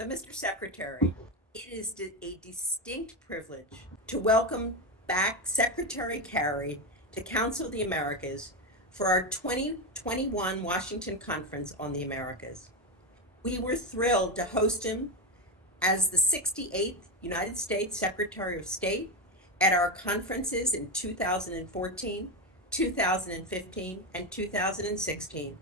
So, Mr. Secretary, it is a distinct privilege to welcome back Secretary Kerry to Council of the Americas for our 2021 Washington Conference on the Americas. We were thrilled to host him as the 68th United States Secretary of State at our conferences in 2014, 2015, and 2016,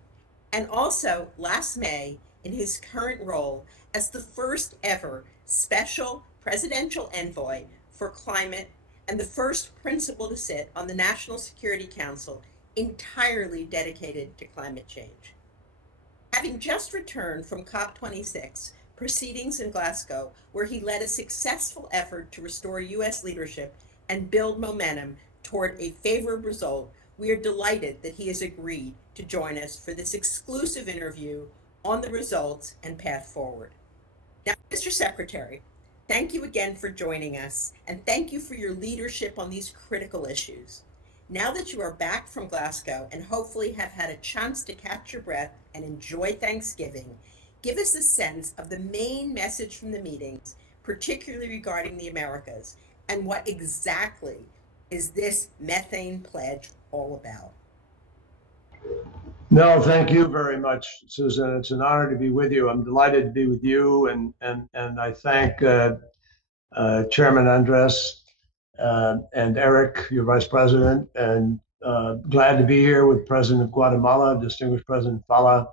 and also last May in his current role as the first ever special presidential envoy for climate and the first principal to sit on the National Security Council entirely dedicated to climate change. Having just returned from COP26 proceedings in Glasgow, where he led a successful effort to restore U.S. leadership and build momentum toward a favorable result, we are delighted that he has agreed to join us for this exclusive interview on the results and path forward. Now, Mr. Secretary, thank you again for joining us, and thank you for your leadership on these critical issues. Now that you are back from Glasgow and hopefully have had a chance to catch your breath and enjoy Thanksgiving, give us a sense of the main message from the meetings, particularly regarding the Americas, and what exactly is this methane pledge all about? No, thank you very much, Susan. It's an honor to be with you. I'm delighted to be with you, and I thank Chairman Andres and Eric, your Vice President, and glad to be here with President of Guatemala, Distinguished President Fala,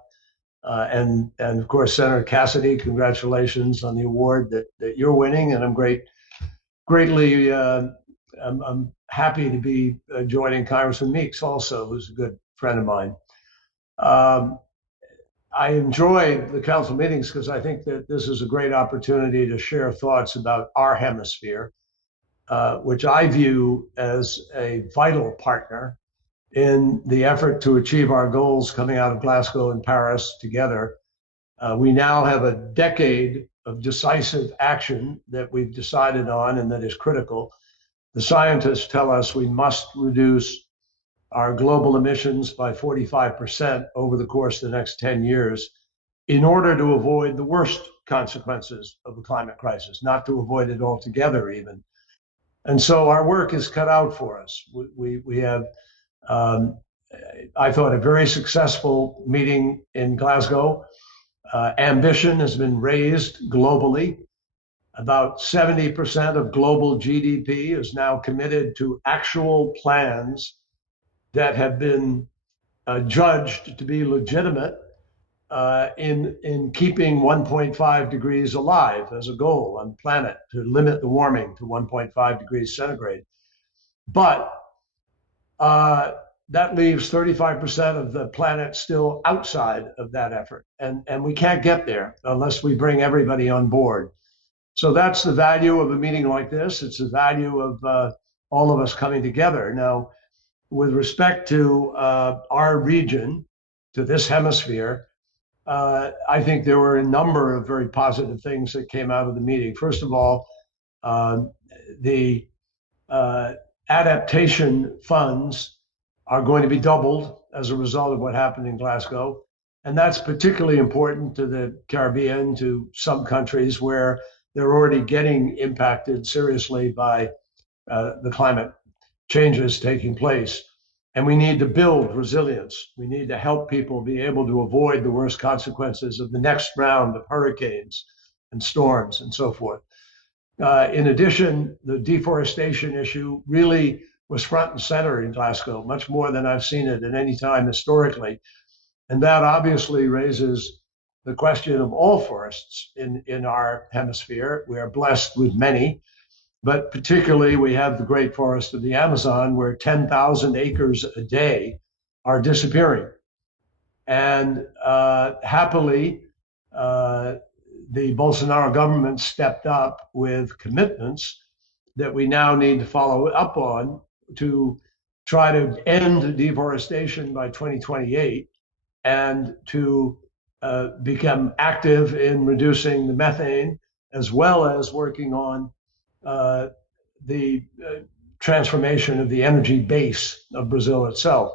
and of course Senator Cassidy. Congratulations on the award that you're winning, and I'm greatly I'm happy to be joining Congressman Meeks also, who's a good friend of mine. I enjoy the council meetings because I think that this is a great opportunity to share thoughts about our hemisphere, which I view as a vital partner in the effort to achieve our goals coming out of Glasgow and Paris together. We now have a decade of decisive action that we've decided on and that is critical. The scientists tell us we must reduce our global emissions by 45% over the course of the next 10 years in order to avoid the worst consequences of the climate crisis, not to avoid it altogether even. And so our work is cut out for us. We have, I thought, a very successful meeting in Glasgow. Ambition has been raised globally. About 70% of global GDP is now committed to actual plans that have been judged to be legitimate in keeping 1.5 degrees alive as a goal on the planet, to limit the warming to 1.5 degrees centigrade. But that leaves 35% of the planet still outside of that effort. And we can't get there unless we bring everybody on board. So that's the value of a meeting like this. It's the value of all of us coming together. Now, with respect to our region, to this hemisphere, I think there were a number of very positive things that came out of the meeting. First of all, the adaptation funds are going to be doubled as a result of what happened in Glasgow. And that's particularly important to the Caribbean, to some countries where they're already getting impacted seriously by the climate changes taking place. And we need to build resilience. We need to help people be able to avoid the worst consequences of the next round of hurricanes and storms and so forth. In addition, the deforestation issue really was front and center in Glasgow, much more than I've seen it at any time historically. And that obviously raises the question of all forests in our hemisphere. We are blessed with many, but particularly we have the great forest of the Amazon, where 10,000 acres a day are disappearing. And happily, the Bolsonaro government stepped up with commitments that we now need to follow up on to try to end deforestation by 2028 and to become active in reducing the methane, as well as working on the transformation of the energy base of Brazil itself.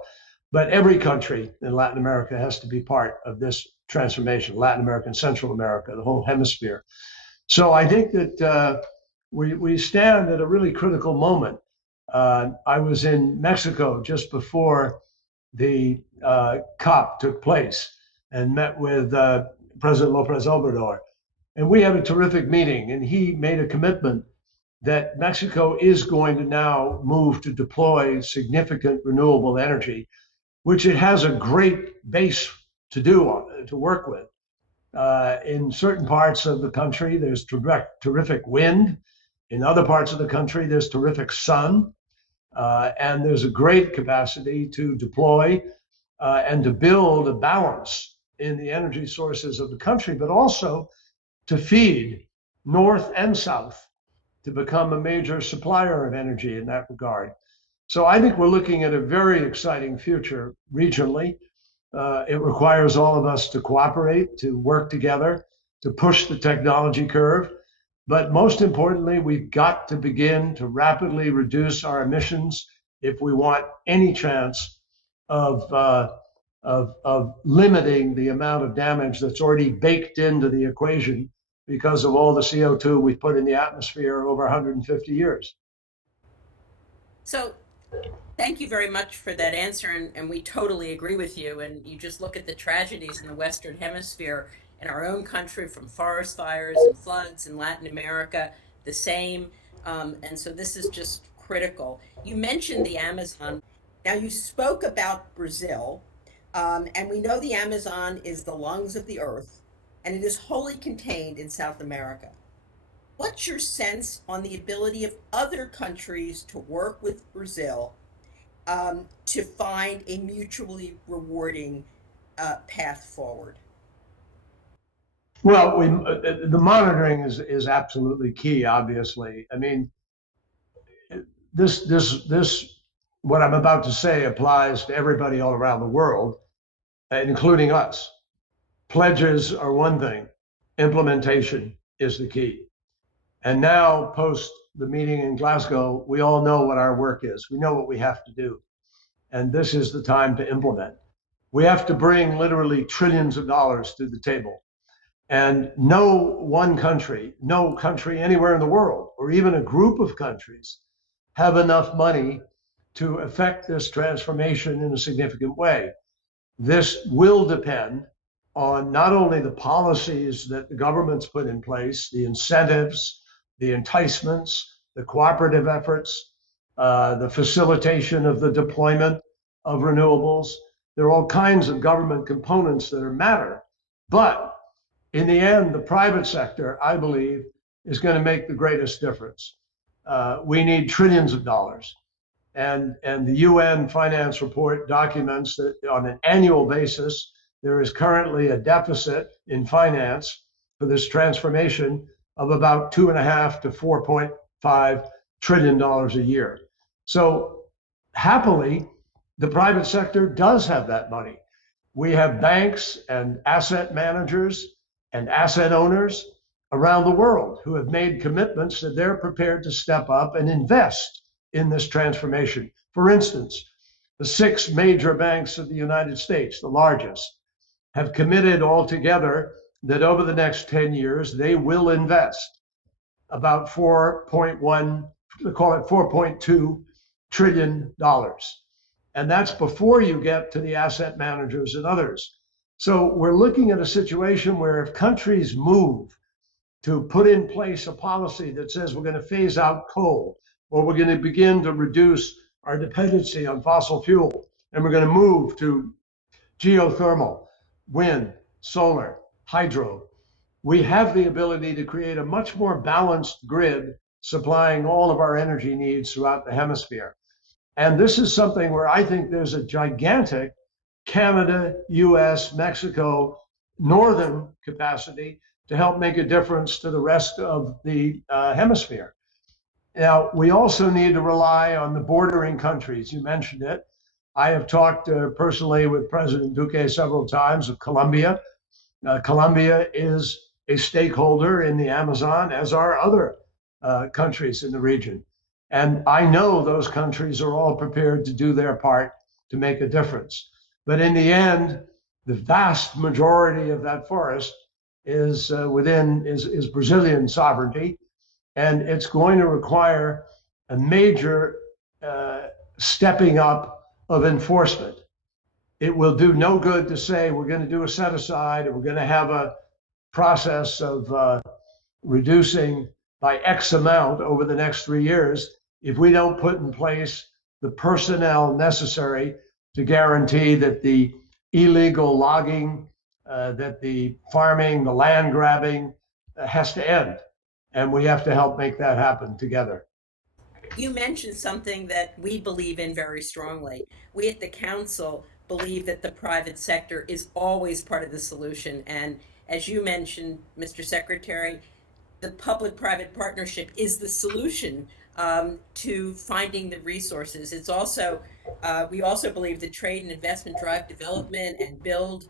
But every country in Latin America has to be part of this transformation, Latin America and Central America, the whole hemisphere. So I think that we stand at a really critical moment. I was in Mexico just before the COP took place and met with President Lopez Obrador. And we had a terrific meeting, and he made a commitment that Mexico is going to now move to deploy significant renewable energy, which it has a great base to do to work with. In certain parts of the country, there's terrific wind. In other parts of the country, there's terrific sun. And there's a great capacity to deploy and to build a balance in the energy sources of the country, but also to feed North and South to become a major supplier of energy in that regard. So I think we're looking at a very exciting future regionally. It requires all of us to cooperate, to work together, to push the technology curve. But most importantly, we've got to begin to rapidly reduce our emissions if we want any chance of limiting the amount of damage that's already baked into the equation because of all the CO2 we've put in the atmosphere over 150 years. So thank you very much for that answer, and we totally agree with you. And you just look at the tragedies in the Western Hemisphere, in our own country, from forest fires and floods, in Latin America, the same. And so this is just critical. You mentioned the Amazon. Now, you spoke about Brazil, and we know the Amazon is the lungs of the earth, and it is wholly contained in South America. What's your sense on the ability of other countries to work with Brazil to find a mutually rewarding path forward? Well, the monitoring is absolutely key. Obviously, I mean, this what I'm about to say applies to everybody all around the world, including us. Pledges are one thing; implementation is the key. And now, post the meeting in Glasgow, we all know what our work is. We know what we have to do, and this is the time to implement. We have to bring literally trillions of dollars to the table. And no country anywhere in the world, or even a group of countries, have enough money to affect this transformation in a significant way. This will depend on not only the policies that the governments put in place, the incentives, the enticements, the cooperative efforts, the facilitation of the deployment of renewables. There are all kinds of government components that matter. But in the end, the private sector, I believe, is going to make the greatest difference. We need trillions of dollars. And the UN finance report documents that on an annual basis, there is currently a deficit in finance for this transformation of about $2.5 to $4.5 trillion a year. So happily, the private sector does have that money. We have banks and asset managers and asset owners around the world who have made commitments that they're prepared to step up and invest in this transformation. For instance, the 6 major banks of the United States, the largest, have committed altogether that over the next 10 years, they will invest about 4.1, they call it $4.2 trillion. And that's before you get to the asset managers and others. So we're looking at a situation where if countries move to put in place a policy that says we're going to phase out coal, or we're going to begin to reduce our dependency on fossil fuel, and we're going to move to geothermal, wind, solar, hydro, we have the ability to create a much more balanced grid supplying all of our energy needs throughout the hemisphere. And this is something where I think there's a gigantic Canada, US, Mexico, northern capacity to help make a difference to the rest of the hemisphere. Now, we also need to rely on the bordering countries. You mentioned it. I have talked personally with President Duque several times of Colombia. Colombia is a stakeholder in the Amazon, as are other countries in the region. And I know those countries are all prepared to do their part to make a difference. But in the end, the vast majority of that forest is is Brazilian sovereignty, and it's going to require a major stepping up of enforcement. It will do no good to say we're going to do a set aside and we're going to have a process of reducing by X amount over the next 3 years if we don't put in place the personnel necessary to guarantee that the illegal logging, that the farming, the land grabbing has to end. And we have to help make that happen together. You mentioned something that we believe in very strongly. We at the council believe that the private sector is always part of the solution. And as you mentioned, Mr. Secretary, the public-private partnership is the solution to finding the resources. It's also, we also believe that trade and investment drive development and build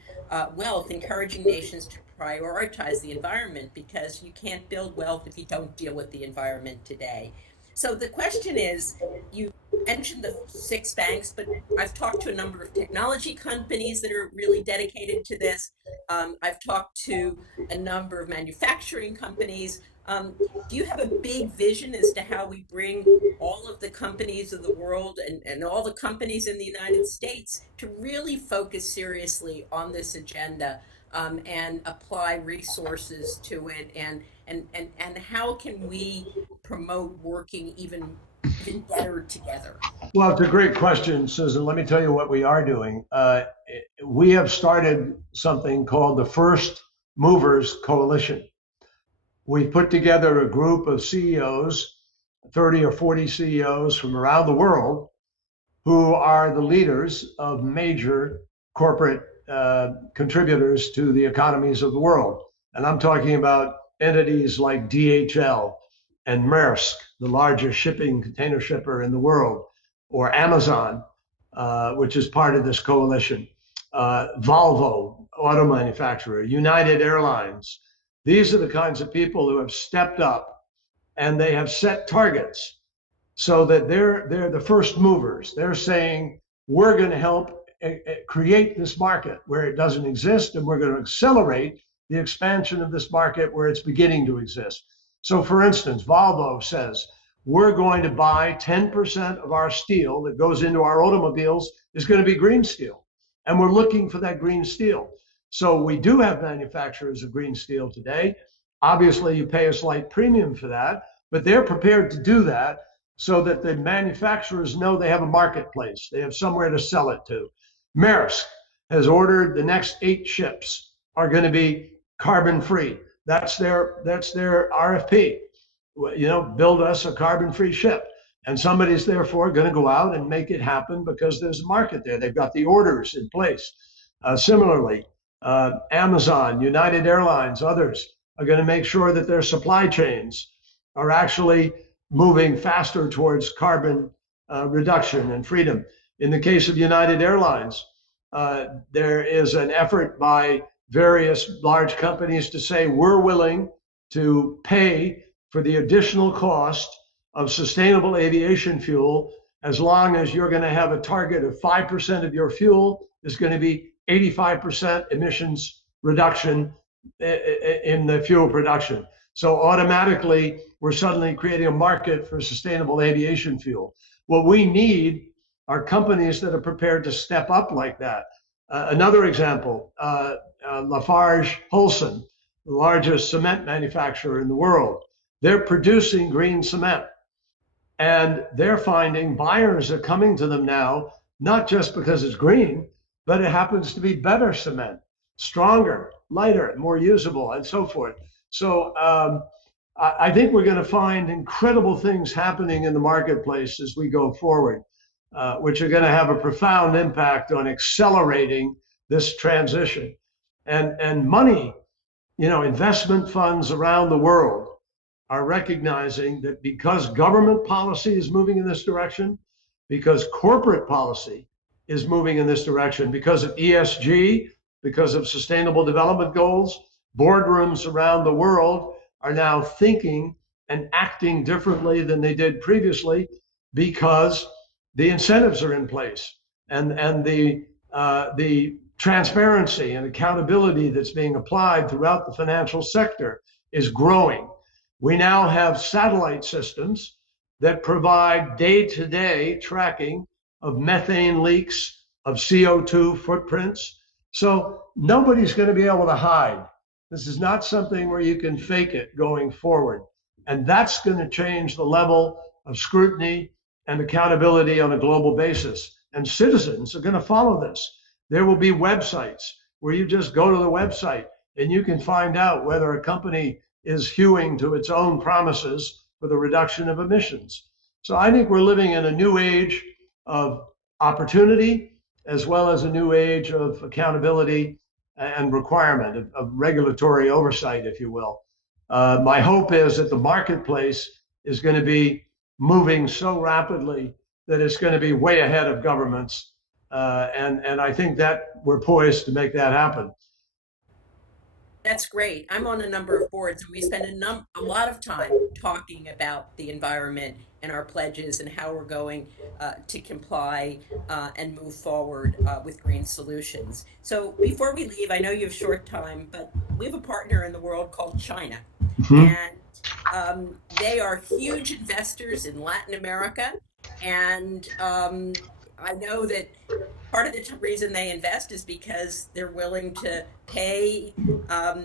wealth, encouraging nations to prioritize the environment, because you can't build wealth if you don't deal with the environment today. So the question is, you mentioned the 6 banks, but I've talked to a number of technology companies that are really dedicated to this. I've talked to a number of manufacturing companies. Do you have a big vision as to how we bring all of the companies of the world and all the companies in the United States to really focus seriously on this agenda, and apply resources to it? And how can we promote working even better together? Well, it's a great question, Susan. Let me tell you what we are doing. We have started something called the First Movers Coalition. We put together a group of CEOs, 30 or 40 CEOs from around the world, who are the leaders of major corporate contributors to the economies of the world. And I'm talking about entities like DHL and Maersk, the largest shipping container shipper in the world, or Amazon, which is part of this coalition, Volvo, auto manufacturer, United Airlines. These are the kinds of people who have stepped up, and they have set targets so that they're the first movers. They're saying, we're going to help create this market where it doesn't exist, and we're going to accelerate the expansion of this market where it's beginning to exist. So for instance, Volvo says, we're going to buy 10% of our steel that goes into our automobiles is going to be green steel. And we're looking for that green steel. So we do have manufacturers of green steel today. Obviously, you pay a slight premium for that, but they're prepared to do that so that the manufacturers know they have a marketplace. They have somewhere to sell it to. Maersk has ordered the next 8 ships are going to be carbon free. That's their RFP. You know, build us a carbon free ship. And somebody's therefore going to go out and make it happen because there's a market there. They've got the orders in place. Similarly, Amazon, United Airlines, others are going to make sure that their supply chains are actually moving faster towards carbon reduction and freedom. In the case of United Airlines, there is an effort by various large companies to say, we're willing to pay for the additional cost of sustainable aviation fuel as long as you're going to have a target of 5% of your fuel is going to be 85% emissions reduction in the fuel production. So automatically, we're suddenly creating a market for sustainable aviation fuel. What we need are companies that are prepared to step up like that. Another example, LafargeHolcim, the largest cement manufacturer in the world, they're producing green cement. And they're finding buyers are coming to them now, not just because it's green, but it happens to be better cement, stronger, lighter, more usable, and so forth. So I think we're going to find incredible things happening in the marketplace as we go forward, which are going to have a profound impact on accelerating this transition. And money, you know, investment funds around the world are recognizing that because government policy is moving in this direction, because corporate policy is moving in this direction, because of ESG, because of sustainable development goals, boardrooms around the world are now thinking and acting differently than they did previously because the incentives are in place. and the transparency and accountability that's being applied throughout the financial sector is growing. We now have satellite systems that provide day-to-day tracking of methane leaks, of CO2 footprints. So nobody's going to be able to hide. This is not something where you can fake it going forward. And that's going to change the level of scrutiny and accountability on a global basis. And citizens are going to follow this. There will be websites where you just go to the website and you can find out whether a company is hewing to its own promises for the reduction of emissions. So I think we're living in a new age of opportunity as well as a new age of accountability and requirement of regulatory oversight, if you will. My hope is that the marketplace is going to be moving so rapidly that it's going to be way ahead of governments. And I think that we're poised to make that happen. That's great. I'm on a number of boards, and we spend a lot of time talking about the environment and our pledges and how we're going to comply and move forward with green solutions. So before we leave, I know you have short time, but we have a partner in the world called China, Mm-hmm. and they are huge investors in Latin America, and I know that part of the reason they invest is because they're willing to pay.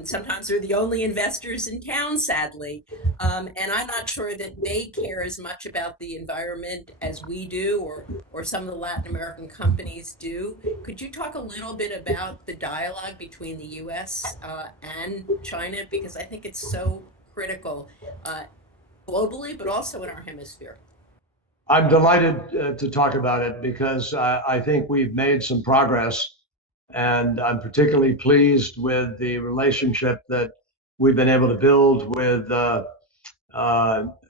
Sometimes they're the only investors in town, sadly. And I'm not sure that they care as much about the environment as we do, or some of the Latin American companies do. Could you talk a little bit about the dialogue between the US and China? Because I think it's so critical uh, globally, but also in our hemisphere. I'm delighted to talk about it because I think we've made some progress, and I'm particularly pleased with the relationship that we've been able to build with Xie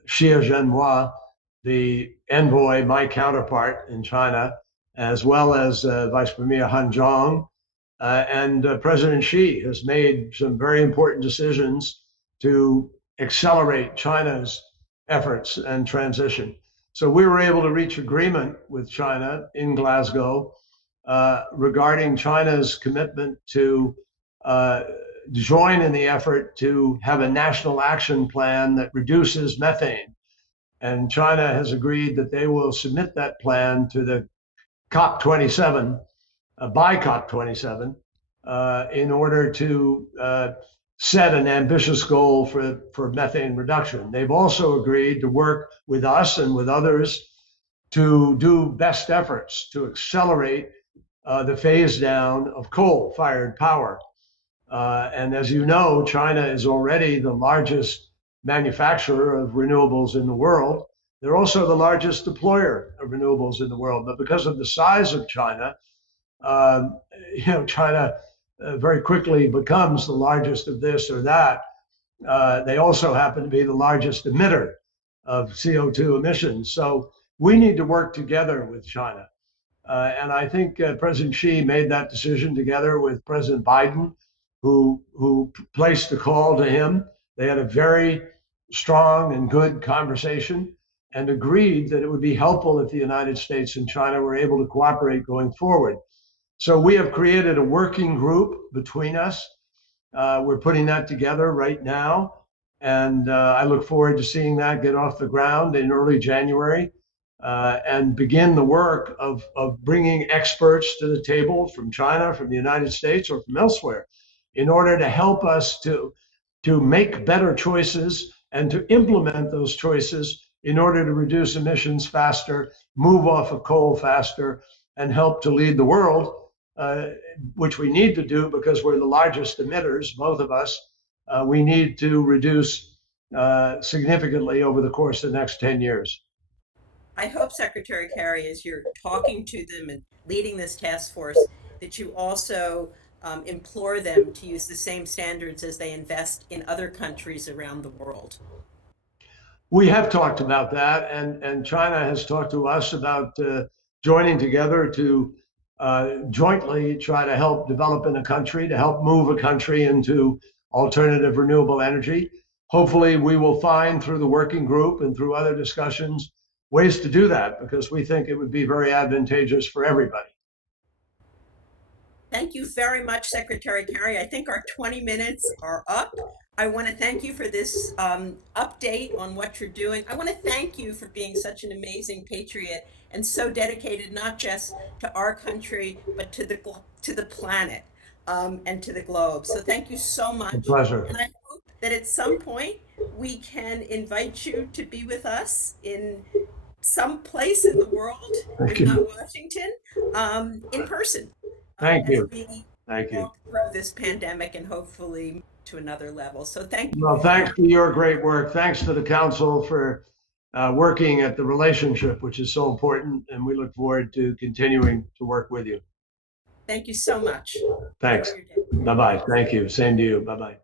Zhenhua, the envoy, my counterpart in China, as well as Vice Premier Han Zhang. And President Xi has made some very important decisions to accelerate China's efforts and transition. So we were able to reach agreement with China in Glasgow regarding China's commitment to uh, join in the effort to have a national action plan that reduces methane. And China has agreed that they will submit that plan to the COP27 by COP27 in order to set an ambitious goal for methane reduction. They've also agreed to work with us and with others to do best efforts to accelerate the phase down of coal fired power. And as you know, China is already the largest manufacturer of renewables in the world. They're also the largest deployer of renewables in the world. But because of the size of China, um, China very quickly becomes the largest of this or that. They also happen to be the largest emitter of CO2 emissions. So we need to work together with China. And I think President Xi made that decision together with President Biden, who placed the call to him. They had a very strong and good conversation and agreed that it would be helpful if the United States and China were able to cooperate going forward. So we have created a working group between us. We're putting that together right now. And I look forward to seeing that get off the ground in early January and begin the work of bringing experts to the table from China, from the United States, or from elsewhere in order to help us to make better choices and to implement those choices in order to reduce emissions faster, move off of coal faster, and help to lead the world, which we need to do because we're the largest emitters, both of us. We need to reduce significantly over the course of the next 10 years. I hope, Secretary Kerry, as you're talking to them and leading this task force, that you also implore them to use the same standards as they invest in other countries around the world. We have talked about that, and China has talked to us about joining together to jointly try to help develop in a country, to help move a country into alternative renewable energy. Hopefully, we will find through the working group and through other discussions ways to do that because we think it would be very advantageous for everybody. Thank you very much, Secretary Kerry. I think our 20 minutes are up. I want to thank you for this update on what you're doing. I want to thank you for being such an amazing patriot and so dedicated not just to our country, but to the planet and to the globe. So thank you so A much. pleasure. And I hope that at some point we can invite you to be with us in some place in the world, Thank if not you. Washington, in person, Thank as you. we Thank you. walk through this pandemic and hopefully to another level. So thank you Well, very thanks much. for your great work. Thanks to the council for working at the relationship, which is so important. And we look forward to continuing to work with you. Thank you so much. Enjoy Thanks. your day. Bye bye. Thank you. Same to you. Bye bye.